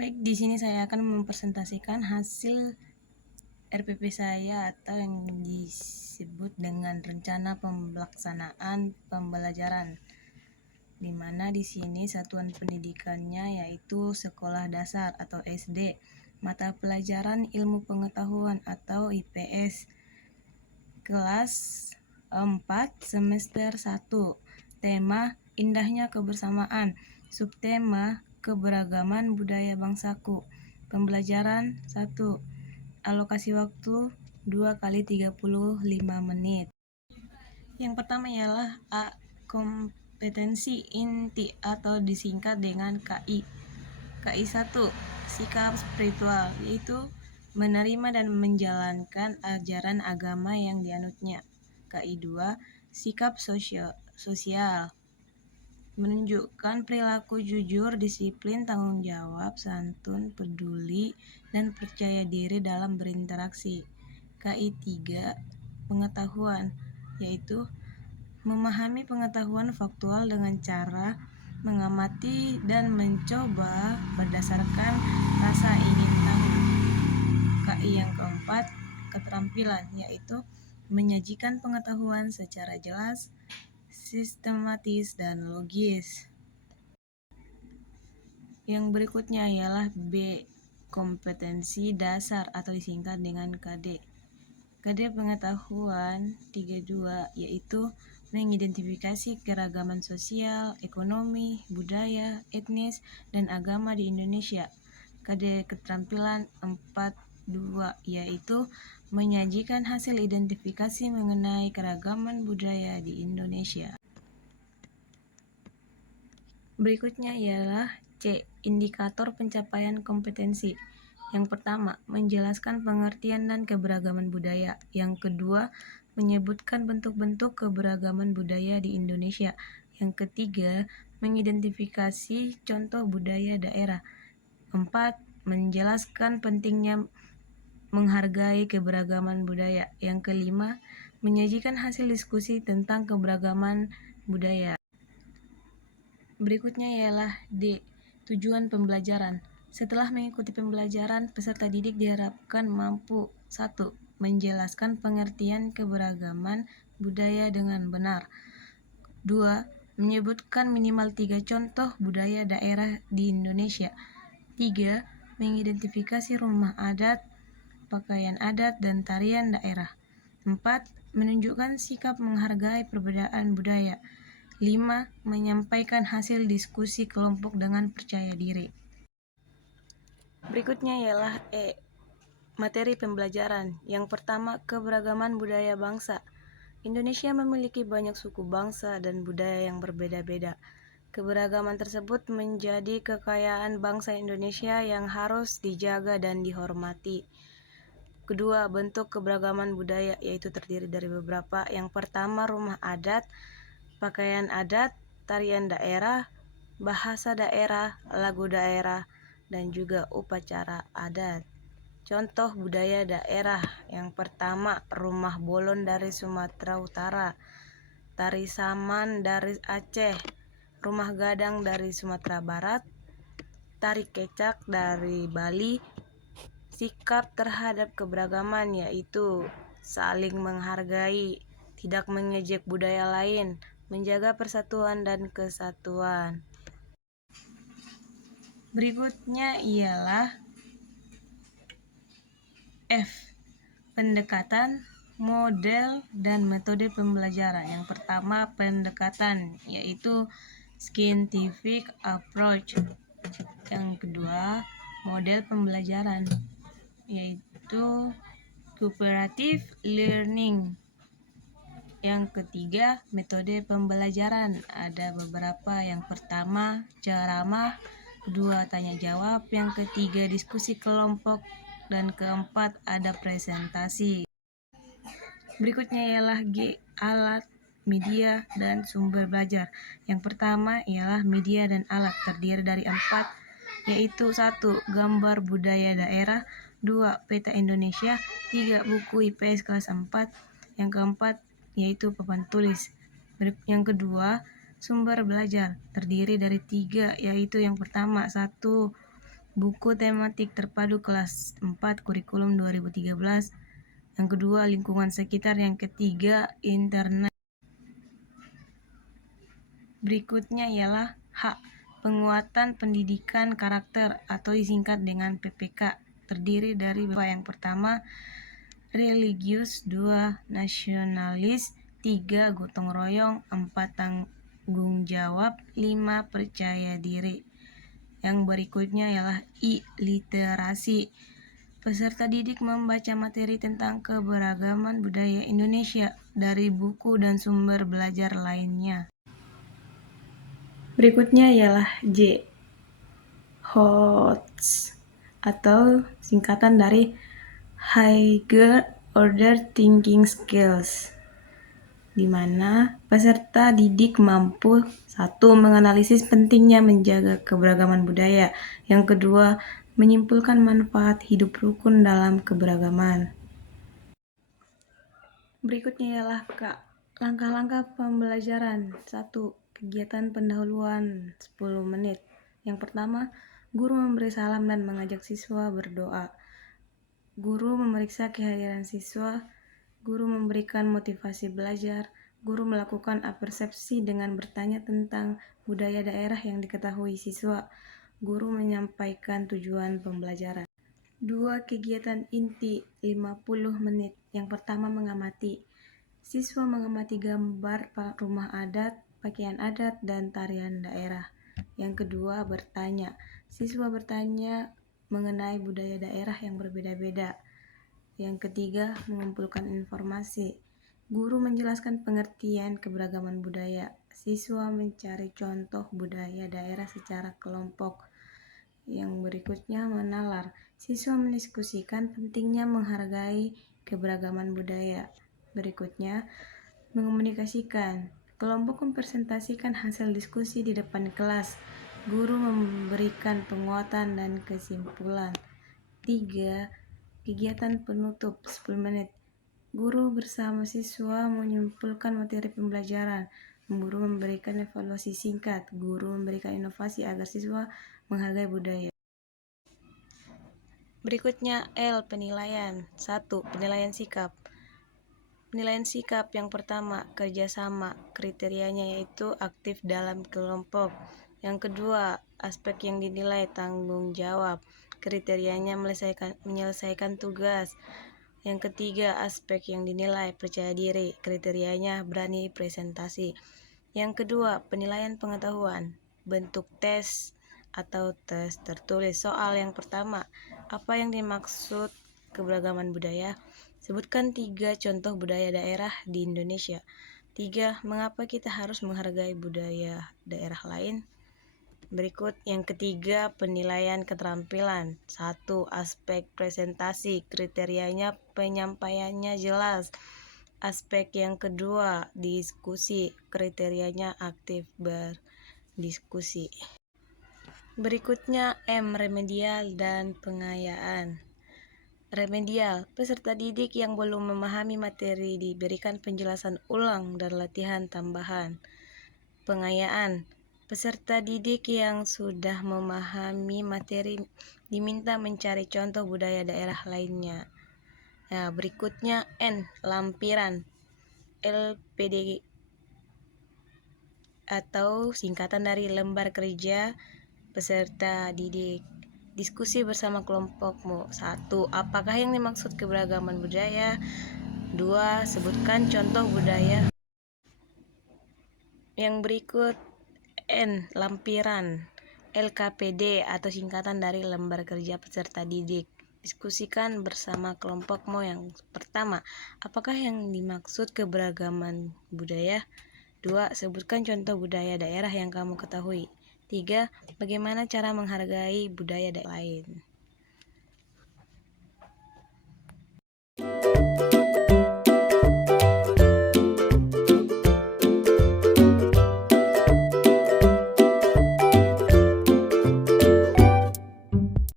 Baik, di sini saya akan mempresentasikan hasil RPP saya atau yang disebut dengan rencana pelaksanaan pembelajaran, di mana di sini satuan pendidikannya yaitu sekolah dasar atau SD, mata pelajaran ilmu pengetahuan atau IPS, kelas 4 semester 1, tema indahnya kebersamaan, subtema keberagaman budaya bangsaku, pembelajaran 1, alokasi waktu 2 kali 35 menit. Yang pertama ialah A. Kompetensi inti atau disingkat dengan KI. KI 1. Sikap spiritual, yaitu menerima dan menjalankan ajaran agama yang dianutnya. KI 2. Sikap sosial, menunjukkan perilaku jujur, disiplin, tanggung jawab, santun, peduli, dan percaya diri dalam berinteraksi. KI 3. Pengetahuan, yaitu memahami pengetahuan faktual dengan cara mengamati dan mencoba berdasarkan rasa ingin tahu. KI yang keempat, keterampilan, yaitu menyajikan pengetahuan secara jelas, sistematis, dan logis. Yang berikutnya ialah B. Kompetensi dasar atau disingkat dengan KD. KD pengetahuan 32, yaitu mengidentifikasi keragaman sosial, ekonomi, budaya, etnis, dan agama di Indonesia. KD keterampilan 42, yaitu menyajikan hasil identifikasi mengenai keragaman budaya di Indonesia. Berikutnya ialah C. Indikator pencapaian kompetensi. Yang pertama, menjelaskan pengertian dan keberagaman budaya. Yang kedua, menyebutkan bentuk-bentuk keberagaman budaya di Indonesia. Yang ketiga, mengidentifikasi contoh budaya daerah. 4. Menjelaskan pentingnya menghargai keberagaman budaya. Yang kelima, menyajikan hasil diskusi tentang keberagaman budaya. Berikutnya ialah D. Tujuan pembelajaran. Setelah mengikuti pembelajaran, peserta didik diharapkan mampu 1. Menjelaskan pengertian keberagaman budaya dengan benar. 2. Menyebutkan minimal 3 contoh budaya daerah di Indonesia. 3. Mengidentifikasi rumah adat, pakaian adat, dan tarian daerah. 4. Menunjukkan sikap menghargai perbedaan budaya. 5. Menyampaikan hasil diskusi kelompok dengan percaya diri. Berikutnya ialah E. Materi pembelajaran. Yang pertama, keberagaman budaya bangsa. Indonesia memiliki banyak suku bangsa dan budaya yang berbeda-beda. Keberagaman tersebut menjadi kekayaan bangsa Indonesia yang harus dijaga dan dihormati. Kedua, bentuk keberagaman budaya, yaitu terdiri dari beberapa. Yang pertama, rumah adat, pakaian adat, tarian daerah, bahasa daerah, lagu daerah, dan juga upacara adat. Contoh budaya daerah. Yang pertama, rumah bolon dari Sumatera Utara, tari saman dari Aceh, rumah gadang dari Sumatera Barat, tari kecak dari Bali. Sikap terhadap keberagaman, yaitu saling menghargai, tidak mengejek budaya lain, menjaga persatuan dan kesatuan. Berikutnya ialah F. Pendekatan, model, dan metode pembelajaran. Yang pertama, pendekatan, yaitu scientific approach. Yang kedua, model pembelajaran, yaitu cooperative learning. Yang ketiga, metode pembelajaran. Ada beberapa. Yang pertama, ceramah. Kedua, tanya jawab. Yang ketiga, diskusi kelompok. Dan keempat, ada presentasi. Berikutnya ialah G. Alat, media, dan sumber belajar. Yang pertama ialah media dan alat, terdiri dari 4, yaitu 1. Gambar budaya daerah. 2. Peta Indonesia. 3. Buku IPS kelas 4. Yang keempat yaitu papan tulis. Yang kedua, sumber belajar, terdiri dari 3, yaitu yang pertama 1. buku tematik terpadu kelas 4 kurikulum 2013. Yang kedua, lingkungan sekitar. Yang ketiga, internet. Berikutnya ialah H. Penguatan pendidikan karakter atau disingkat dengan PPK. Terdiri dari beberapa. Yang pertama, religius. 2. Nasionalis. 3. Gotong royong. 4. Tanggung jawab. 5. Percaya diri. Yang berikutnya ialah I. Literasi. Peserta didik membaca materi tentang keberagaman budaya Indonesia dari buku dan sumber belajar lainnya. Berikutnya ialah J. HOTS atau singkatan dari Higher Order Thinking Skills, di mana peserta didik mampu 1. Menganalisis pentingnya menjaga keberagaman budaya. Yang kedua, menyimpulkan manfaat hidup rukun dalam keberagaman. Berikutnya ialah K. Langkah-langkah pembelajaran. 1. Kegiatan pendahuluan 10 menit. Yang pertama, guru memberi salam dan mengajak siswa berdoa. Guru memeriksa kehadiran siswa. Guru memberikan motivasi belajar. Guru melakukan apersepsi dengan bertanya tentang budaya daerah yang diketahui siswa. Guru menyampaikan tujuan pembelajaran. 2. Kegiatan inti 50 menit. Yang pertama, mengamati. Siswa mengamati gambar rumah adat, pakaian adat, dan tarian daerah. Yang kedua, bertanya. Siswa bertanya mengenai budaya daerah yang berbeda-beda. Yang ketiga, mengumpulkan informasi. Guru menjelaskan pengertian keberagaman budaya. Siswa mencari contoh budaya daerah secara kelompok. Yang berikutnya, menalar. Siswa mendiskusikan pentingnya menghargai keberagaman budaya. Berikutnya, mengomunikasikan. Kelompok mempresentasikan hasil diskusi di depan kelas. Guru memberikan penguatan dan kesimpulan. 3. Kegiatan penutup 10 menit. Guru bersama siswa menyimpulkan materi pembelajaran. Guru memberikan evaluasi singkat. Guru memberikan inovasi agar siswa menghargai budaya. Berikutnya L. Penilaian. 1. Penilaian sikap. Penilaian sikap yang pertama, kerjasama. Kriterianya yaitu aktif dalam kelompok. Yang kedua, aspek yang dinilai, tanggung jawab. Kriterianya menyelesaikan tugas. Yang ketiga, aspek yang dinilai, percaya diri. Kriterianya berani presentasi. Yang kedua, penilaian pengetahuan. Bentuk tes atau tes tertulis. Soal yang pertama, apa yang dimaksud keberagaman budaya? Sebutkan 3 contoh budaya daerah di Indonesia. 3. Mengapa kita harus menghargai budaya daerah lain? Berikut yang ketiga, penilaian keterampilan. 1. Aspek presentasi. Kriterianya penyampaiannya jelas. Aspek yang kedua, diskusi. Kriterianya aktif berdiskusi. Berikutnya M. Remedial dan pengayaan. Remedial, peserta didik yang belum memahami materi diberikan penjelasan ulang dan latihan tambahan. Pengayaan, peserta didik yang sudah memahami materi diminta mencari contoh budaya daerah lainnya. Nah, berikutnya N. Lampiran. LPD atau singkatan dari lembar kerja peserta didik. Diskusi bersama kelompokmu. 1. Apakah yang dimaksud keberagaman budaya? 2. Sebutkan contoh budaya. Yang berikut N. Lampiran. LKPD atau singkatan dari lembar kerja peserta didik. Diskusikan bersama kelompokmu. Yang pertama, apakah yang dimaksud keberagaman budaya? 2. Sebutkan contoh budaya daerah yang kamu ketahui. 3. Bagaimana cara menghargai budaya daerah lain?